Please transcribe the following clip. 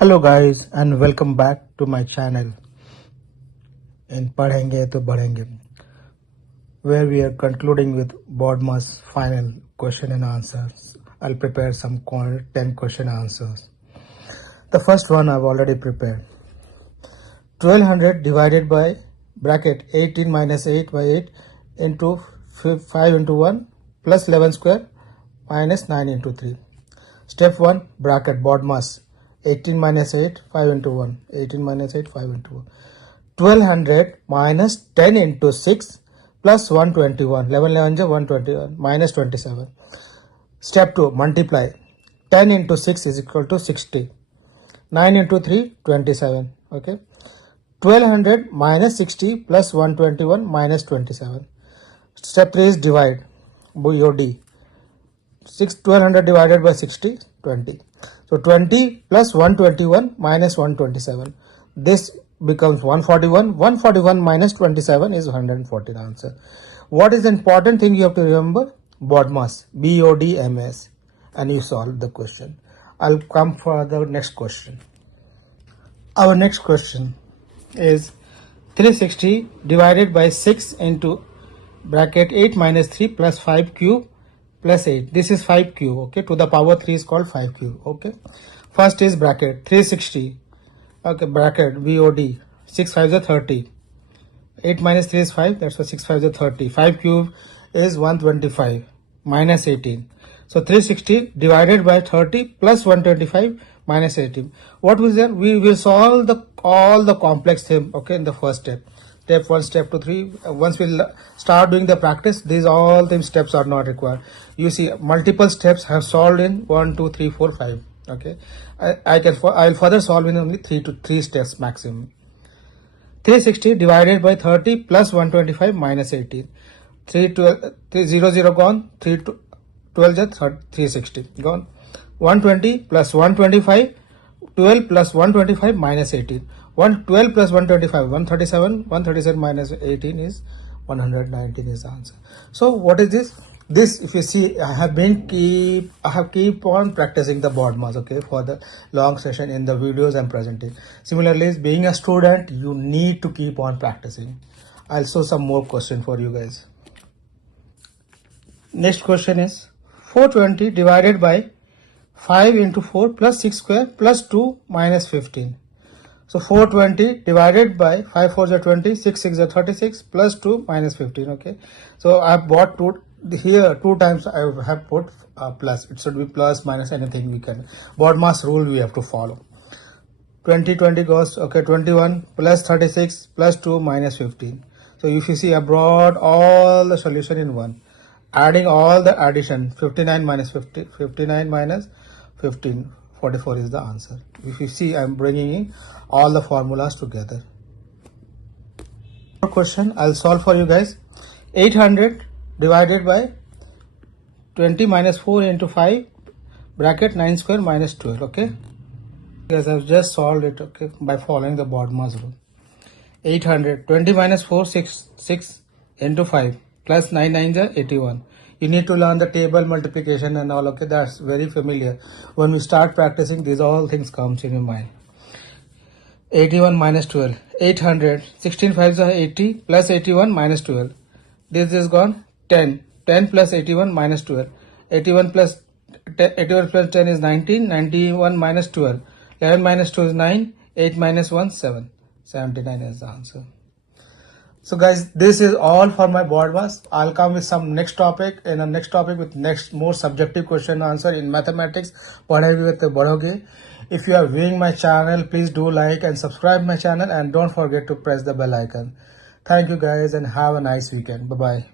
Hello guys and welcome back to my channel in Padhenge to Badhenge, where we are concluding with BODMAS final question and answers. I'll prepare some 10 question answers. The first one I've already prepared. 1200 divided by bracket 18 minus 8 by 8 into 5 into 1 plus 11 square minus 9 into 3. Step 1 bracket BODMAS 18 minus 8 5 into 1 18 minus 8 5 into 1 1200 minus 10 into 6 plus 121 11 11 121 minus 27. Step 2 multiply 10 into 6 is equal to 60, 9 into 3 27. Okay, 1200 minus 60 plus 121 minus 27. Step 3 is divide BOD 1200 divided by 60 20. So 20 plus 121 minus 127. This becomes 141. 141 minus 27 is 114 answer. What is the important thing you have to remember? BODMAS. BODMAS. And you solve the question. I'll come for the next question. Our next question is 360 divided by 6 into bracket 8 minus 3 plus 5 cube plus 8. This is 5 cube. Okay, to the power 3 is called 5 cube. Okay, first is bracket 360. Okay, bracket BOD 6 5 is 30. 8 minus 3 is 5. That's why 6 5 is 30. 5 cube is 125 minus 18. So 360 divided by 30 plus 125 minus 18. What was there? We will solve all the complex thing. Okay, in the first step. Step 1, step 2, 3. Once we start doing the practice, these all the steps are not required. You see, multiple steps have solved in 1, 2, 3, 4, 5. Okay, I'll further solve in only 3 steps maximum. 360 divided by 30 plus 125 minus 18. 0 0 gone. 3 12 360 gone. 120 plus 125. 12 plus 125 minus 18. 12 plus 125 137. 137 minus 18 is 119 is the answer. So what is this? This, if you see, I have keep on practicing the BODMAS, okay, for the long session in the videos I'm presenting. Similarly, being a student, you need to keep on practicing. I'll show some more question for you guys. Next question is 420 divided by 5 into 4 plus 6 square plus 2 minus 15. So 420 divided by 5 4 is 20, 6 6 is 36 plus 2 minus 15. Okay, so I have bought here 2 times I have put plus. It should be plus minus anything we can. BODMAS rule we have to follow. 20 20 goes, okay, 21 plus 36 plus 2 minus 15. So if you see, I brought all the solution in one, adding all the addition. 59 minus 50, 59 minus 15, 44 is the answer. If you see, I'm bringing in all the formulas together. Question I'll solve for you guys. 800 divided by 20 minus 4 into 5 bracket 9 square minus 12. Okay, guys, I've just solved it, okay, by following the BODMAS rule. 800 20 minus 4 6 into 5 plus 9 9 is 81. You need to learn the table multiplication and all. Okay, that's very familiar. When we start practicing, these all things comes in your mind. 81 minus 12. 800 16 5 is 80 plus 81 minus 12. This is gone. 10 10 plus 81 minus 12. 81 plus 10 is 19. 91 minus 12. 11 minus 2 is 9. 8 minus 1 7. 79 is the answer. So guys, this is all for my BODMAS. I'll come with some next topic, and a next topic with next more subjective question answer in mathematics. Padhenge with Badhoge. If you are viewing my channel, please do like and subscribe my channel, and don't forget to press the bell icon. Thank you guys and have a nice weekend. Bye bye.